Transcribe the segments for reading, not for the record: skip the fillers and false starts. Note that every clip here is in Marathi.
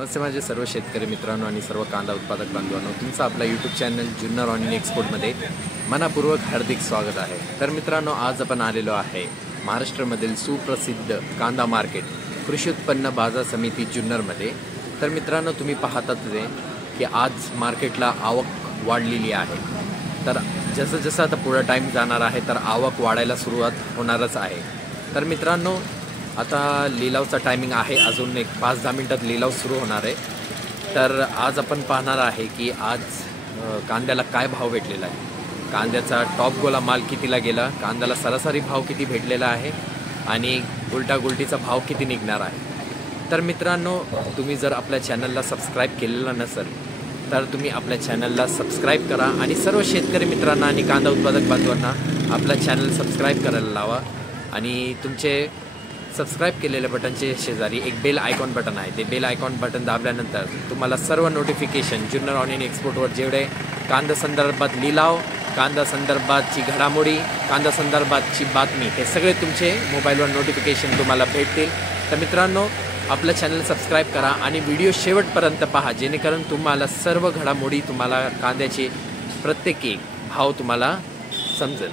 नमस्ते माझे सर्व शेतकरी मित्रांनो आणि सर्व कांदा उत्पादक बांधवांनो, तुमचं आपला यूट्यूब चॅनल जुन्नर ऑनियन एक्सपोर्टमध्ये मनापूर्वक हार्दिक स्वागत आहे। तर मित्रांनो, आज आपण आलेलो आहे महाराष्ट्रामधील सुप्रसिद्ध कांदा मार्केट कृषी उत्पन्न बाजार समिती जुन्नरमध्ये। तर मित्रांनो, तुम्ही पाहतात की आज मार्केटला आवक वाढलेली आहे। तर जसं जसं आता पुढे टाईम जाणार आहे तर आवक वाढायला सुरुवात होणारच आहे। तर मित्रांनो, आता लिलावचा टायमिंग आहे, अजून एक 5-10 मिनिटात लिलाव सुरू होणार आहे। तर आज आपण पाहणार आहे की आज कांद्याला काय भाव भेटलेला आहे, कांद्याचा टॉप गोला माल कितीला गेला, कांद्याला सरासरी भाव किती भेटलेला आहे आणि उलटा गुलटीचा भाव किती निघणार आहे। तर मित्रांनो, तुम्ही जर आपल्या चॅनलला सबस्क्राईब केलेला नसेल तर तुम्ही आपल्या चॅनलला सबस्क्राईब करा आणि सर्व शेतकरी मित्रांना आणि कांदा उत्पादक बांधवांना आपला चॅनल सबस्क्राईब करायला लावा। आणि तुमचे सबस्क्राईब केलेल्या बटनचे शेजारी एक बेल आयकॉन बटन आहे, ते बेल आयकॉन बटन दाबल्यानंतर तुम्हाला सर्व नोटिफिकेशन जुन्नर ऑनियन एक्सपोर्टवर जेवढे कांदा संदर्भात लिलाव, कांदा संदर्भातची घडामोडी, कांदा संदर्भातची बातमी, हे सगळे तुमचे मोबाईलवर नोटिफिकेशन तुम्हाला भेटतील। तर मित्रांनो, आपलं चॅनल सबस्क्राईब करा आणि व्हिडिओ शेवटपर्यंत पहा, जेणेकरून तुम्हाला सर्व घडामोडी, तुम्हाला कांद्याचे प्रत्येक एक भाव तुम्हाला समजेल।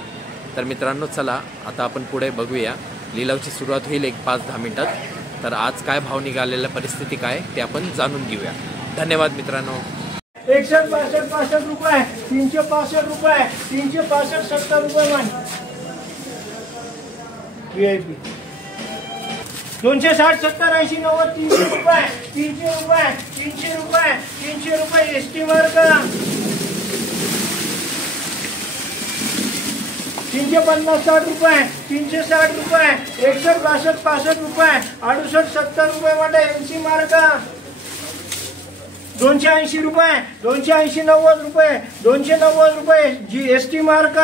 तर मित्रांनो, चला आता आपण पुढे बघूया। लिलावची सुरुवात होईल एक 5-10 मिनिटात। तर आज काय भाव निघालेला, परिस्थिती काय ते आपण जाणून घेऊया। धन्यवाद मित्रांनो। 61, 62, 65 रुपये, 365 रुपये, 365, 70 रुपये मान VIP 260, 70, 80, 90, 300 रुपये, 300 रुपये, 300 रुपये, 300 रुपये ST मार्क 350, 60 रुपये, 360 रुपये, 61, 62, 65 रुपये, 68, 70 रुपये वाटा MC मार्क 280 रुपये, 280, 90 रुपये, 290 रुपये GST मार्क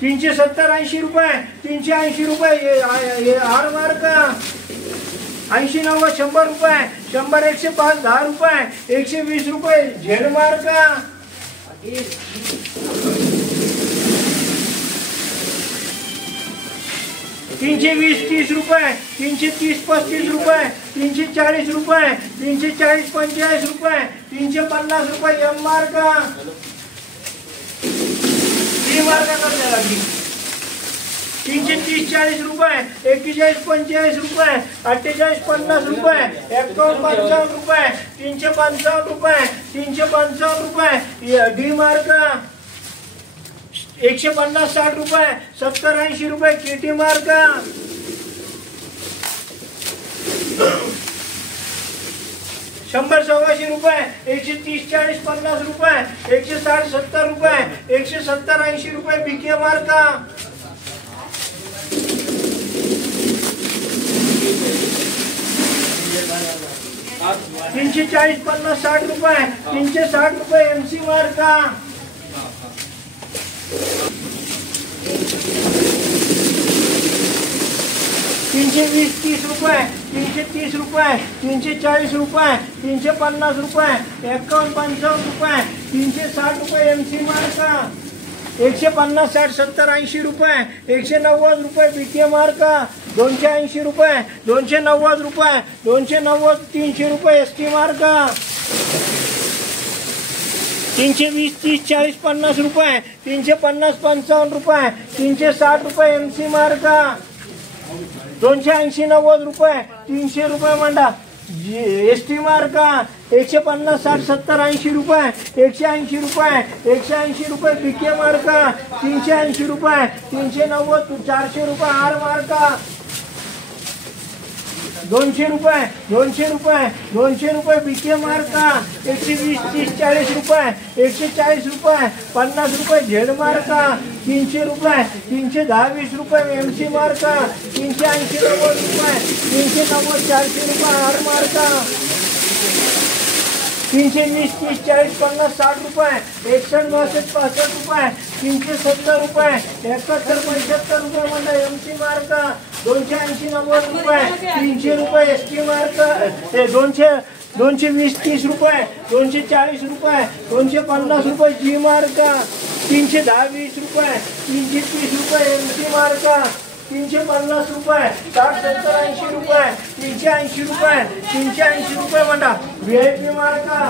370, 80 रुपये, 380 रुपये R मार्क 80, 90, 100 रुपये, 100, 105, 10 रुपये, 120 रुपये Z मार्क 320, 30 रुपये, 330, 35 रुपये, 340 रुपये, 340, 45 रुपये, 350 रुपये M मार्क D मार्क करते लागली 330, 40 रुपये, 41, 45 रुपये, 48, 50 रुपये, 51, 55 रुपये, 355 रुपये, 355 रुपये D मार्क 150, 60 रुपये, 70, 80 रुपये KT मार्क 100, 125 रुपये, 130, 40, 50 रुपये, 160, 70 रुपये, 170, 80 रुपये BK मार्क 340, 50, 60 रुपये, 360 रुपये MC मार्क 320, 30 रुपये, 330 रुपये, 340 रुपये, 350 रुपये, 51, 55 रुपये, 360 रुपये MC मार्क 150, 60, 70, 80 रुपये, 190 रुपये BK मार्क 280 रुपये, 290 रुपये, 290, 300 रुपये ST मार्क 320, 30, 40, 50 रुपये, 350, 55 रुपये, 360 रुपये MC मार्क 280, 90 रुपये, 300 रुपये मंडा ST मार्क 150, 60, 70, 80 रुपये, 180 रुपये, 180 रुपये BK मार्क 380 रुपये, 390, 400 रुपये R मार्क 200 रुपये, 200 रुपये, 200 रुपये BK मार्क 120, 30, 40 रुपये, 140 रुपये, 50 रुपये Z मार्क 300 रुपये, 310, 20 रुपये MC मार्क 380, 90 रुपये, 390, 400 रुपये R मार्क 320, 30, 40, 50, 60 रुपये, 61, 62, 65 रुपये, 370 रुपये, 71, 75 रुपये म्हणजे MC मार्क 280, 90 रुपये, 300 रुपये ST मार्क 220, 30 रुपये, 240 रुपये, 250 रुपये G मार्क 310, 20 रुपये, 330 रुपये MC मार्क 350 रुपये, 60, 70, 80 रुपये, 380 रुपये, 380 रुपये म्हणा. VIP मार्का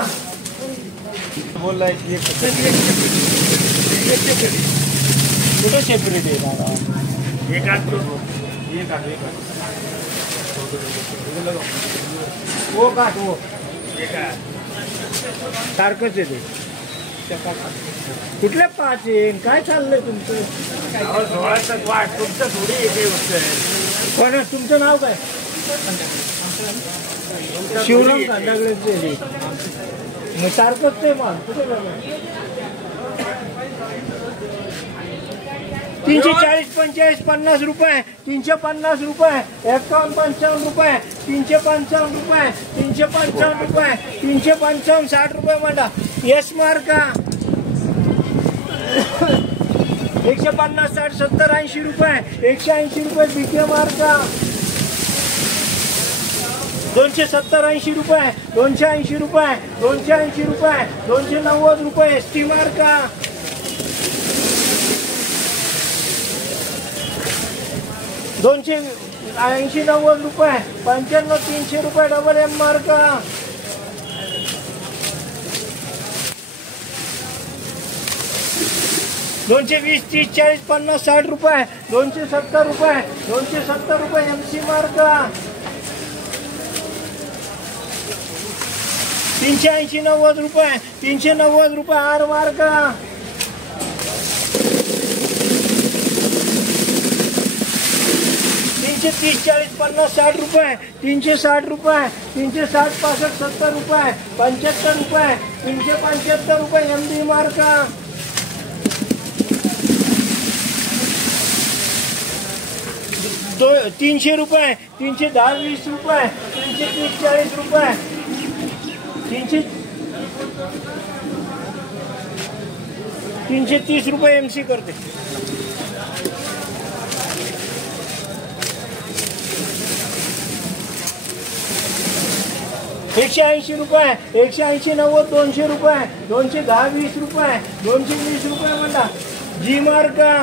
बोलला कुठे सेपरेट आहे दादा? वो काट वो सारखंच आहे ते. कुठल्या 5 आहे? काय चाललंय तुमचं? तुमचं थोडी येते कोण तुमचं नाव काय? शिवराम कांडागळे. मग सारखंच ते माल कुठे झालं? 340, 45, 50 रुपये, 350 रुपये, 51, 55 रुपये, 355 रुपये, 355 रुपये, 355, 60 रुपये म्हणा. यस मार्का 150, 60, 70, 80 रुपये, 180 रुपये. बीके मार्का 270, 80 रुपये, 280 रुपये, 280 रुपये, 290 रुपये. ST मार्का 280, 90 रुपये, 95, 300 रुपये. डबल M मार्का 220, 30, 40, 50, 60 रुपये, 270 रुपये, 270 रुपये. MC मार्का 380, 90 रुपये, 390 रुपये. R मार्का 330, 40, 50, 60 रुपये, 360 रुपये, 360, 65, 70 रुपये, 75 रुपये, 375 रुपये. MD मार्का 300 रुपये, 310, 20 रुपये, 330, 40 रुपये, 330 रुपये. MC करते. एकशे 80 रुपये, 180, 90, 200 रुपये, 210, 20 रुपये, 220 रुपये म्हणा. G मार्का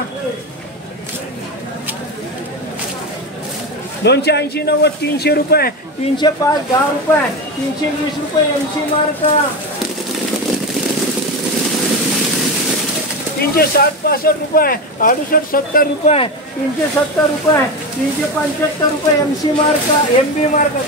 280, 90, 300 रुपये, 305, 10 रुपये, 320 रुपये. MC मार्का 360, 65 रुपये, 68, 70 रुपये, 370 रुपये, 375 रुपये. MC मार्का. MB मार्का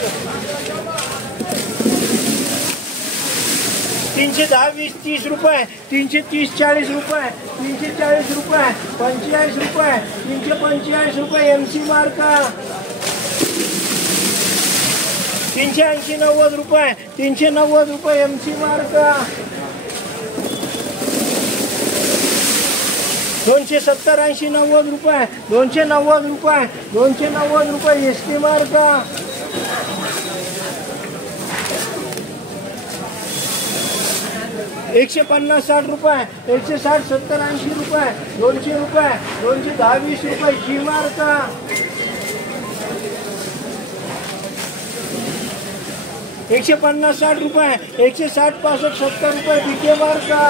310, 20, 30 रुपये, 330, 40 रुपये, 340 रुपये, 45 रुपये, 345 रुपये. MC मार्का 380, 90 रुपये, 390 रुपये. MC मार्का 270, 80, 90 रुपये, 290 रुपये, 290 रुपये. ST मार्का 150, 60 रुपये, 160, 70, 80 रुपये, 200 रुपये, 210, 20 रुपये. G मार्का 150, 60 रुपये, 160, 65, 70 रुपये. BK मार्का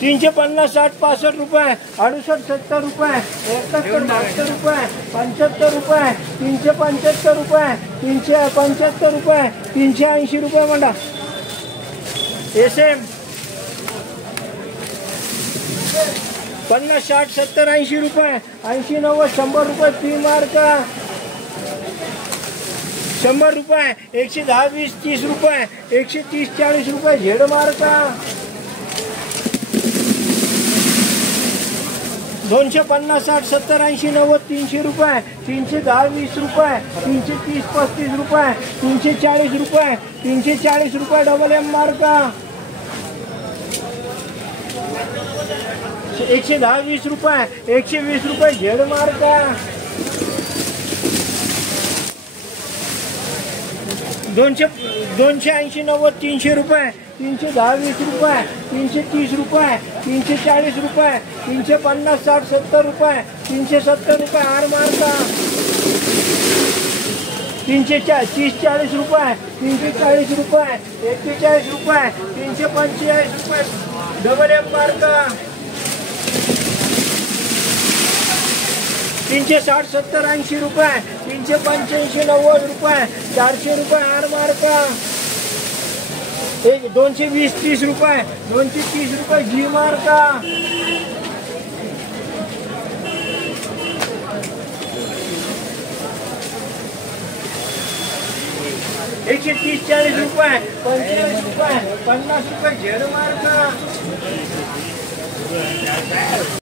350, 60, 65 रुपये, 68, 70 रुपये, 71, 72 रुपये, 75 रुपये, 375 रुपये, 375 रुपये, 380 रुपये म्हणा. SM 50, 60, 70, 80 रुपये, 80, 90, 100 रुपये. P मार्का 100 रुपये, 110, 20, 30 रुपये, 130, 40 रुपये. Z मार्का 250, 60, 70, 80, 90, 300 रुपये, 310, 20 रुपये, 330, 35 रुपये, 340 रुपये, 340 रुपये. डबल M मार्का 110, 20 रुपये, 120 रुपये. Z मार्का 280, 90, 300 रुपये, 310, 20 रुपये, 330 रुपये, 340 रुपये, 350, 60, 70 रुपये, 370 रुपये. R मार्का 330-40 रुपये, 340 रुपये, 41 रुपये, 345 रुपये, डबल एम मार्का 360-70-80 रुपये, 385-90 रुपये, 400 रुपये आर मार्का 220-30 रुपये, 230 रुपये जी मार्का 130-40 रुपये, 45 रुपये, 50 रुपये झेड मार्का